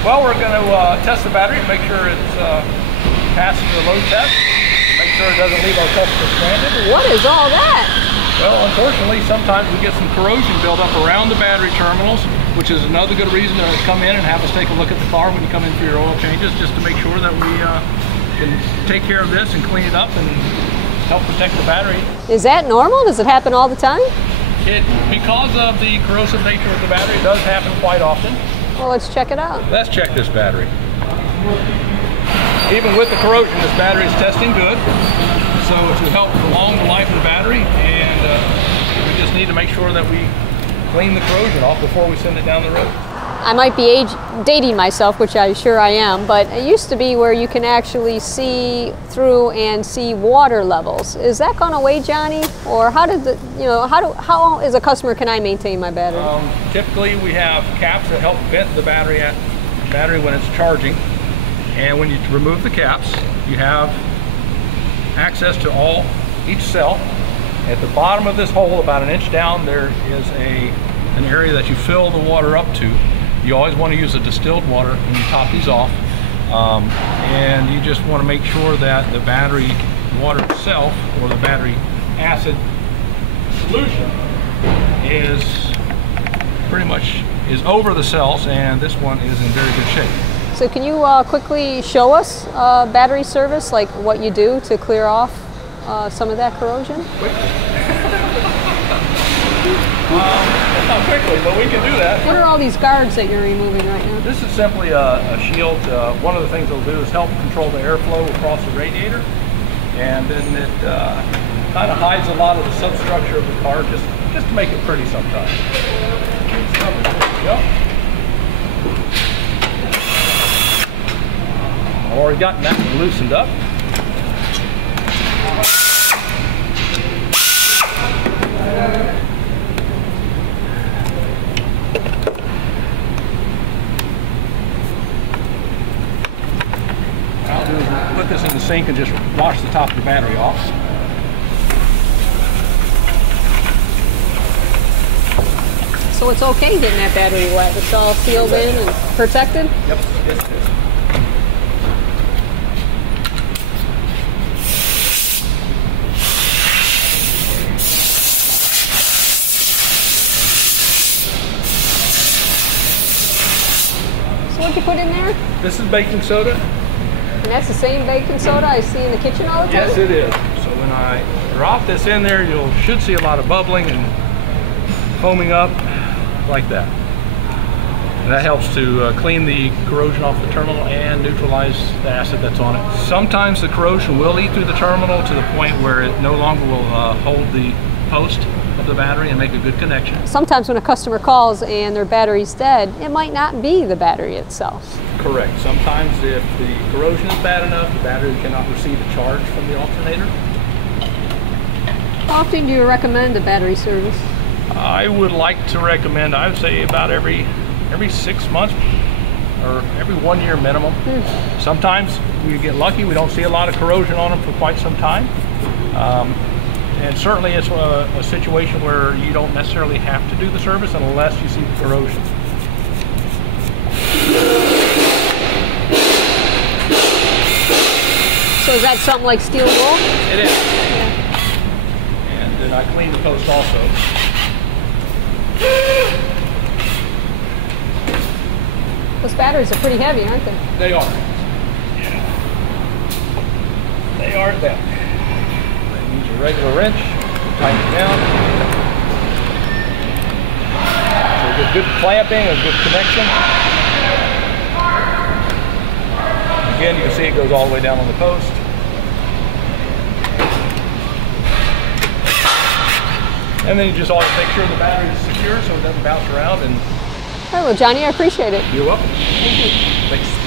Well, we're going to test the battery, make sure it's passes the load test, make sure it doesn't leave our customer stranded. What is all that? Well, unfortunately, sometimes we get some corrosion buildup around the battery terminals, which is another good reason to come in and have us take a look at the car when you come in for your oil changes, just to make sure that we can take care of this and clean it up and help protect the battery. Is that normal? Does it happen all the time? Because of the corrosive nature of the battery, it does happen quite often. Well, let's check it out. Let's check this battery. Even with the corrosion, this battery is testing good. So to help prolong the life of the battery, and we just need to make sure that we clean the corrosion off before we send it down the road. I might be dating myself, which I'm sure I am, but it used to be where you can actually see through and see water levels. Is that gone away, Johnny? Or how did how as a customer can I maintain my battery? Typically we have caps that help vent the battery when it's charging, and when you remove the caps, you have access to each cell. At the bottom of this hole, about 1 inch down, there is an area that you fill the water up to. You always want to use the distilled water when you top these off, and you just want to make sure that the battery water itself, or the battery acid solution, is pretty much over the cells, and this one is in very good shape. So can you quickly show us battery service, like what you do to clear off some of that corrosion? Not quickly, but we can do that. What are all these guards that you're removing right now? This is simply a shield. One of the things it'll do is help control the airflow across the radiator, and then it kind of hides a lot of the substructure of the car, just to make it pretty sometimes. Yep. I've already gotten that one loosened up. I'll do is put this in the sink and just wash the top of the battery off. So it's okay getting that battery wet. It's all sealed in and protected? Yep. Yes, it is. What'd you put in there? This is baking soda. And that's the same baking soda I see in the kitchen all the time? Yes, it is. So when I drop this in there, you should see a lot of bubbling and foaming up like that. And that helps to clean the corrosion off the terminal and neutralize the acid that's on it. Sometimes the corrosion will eat through the terminal to the point where it no longer will hold the post of the battery and make a good connection. Sometimes when a customer calls and their battery's dead, it might not be the battery itself. Correct. Sometimes if the corrosion is bad enough, the battery cannot receive a charge from the alternator. How often do you recommend a battery service? I would like to recommend, I would say about every 6 months or every 1 year minimum. Sometimes we get lucky, we don't see a lot of corrosion on them for quite some time. And certainly it's a situation where you don't necessarily have to do the service unless you see the corrosion. So is that something like steel wool? It is. Yeah. And then I clean the post also. Those batteries are pretty heavy, aren't they? They are. Yeah. They are that. Use a regular wrench to tighten it down. So we get good clamping, a good connection. Again, you can see it goes all the way down on the post. And then you just always make sure the battery is secure so it doesn't bounce around. And all right, well, Johnny, I appreciate it. you're welcome. Thank you. Thanks.